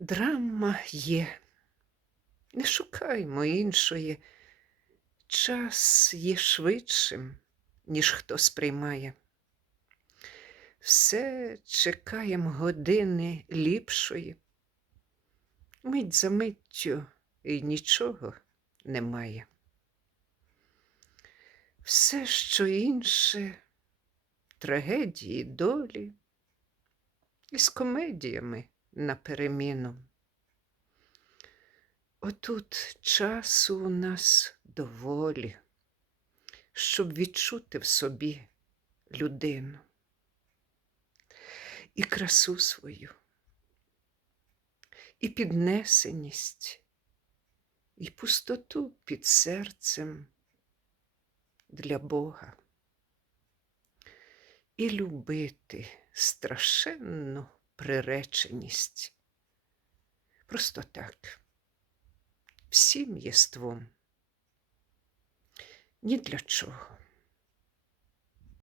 Драма є, не шукаймо іншої. Час є швидшим, ніж хто сприймає. Все чекаєм години ліпшої. Мить за миттю і нічого немає. Все, що інше — трагедії долі, із комедіями на переміну. Отут часу у нас доволі, щоб відчути в собі людину і красу свою, і піднесеність, і пустоту під серцем для Бога, і любити страшенну приреченість. Просто так, всім єством, ні для чого.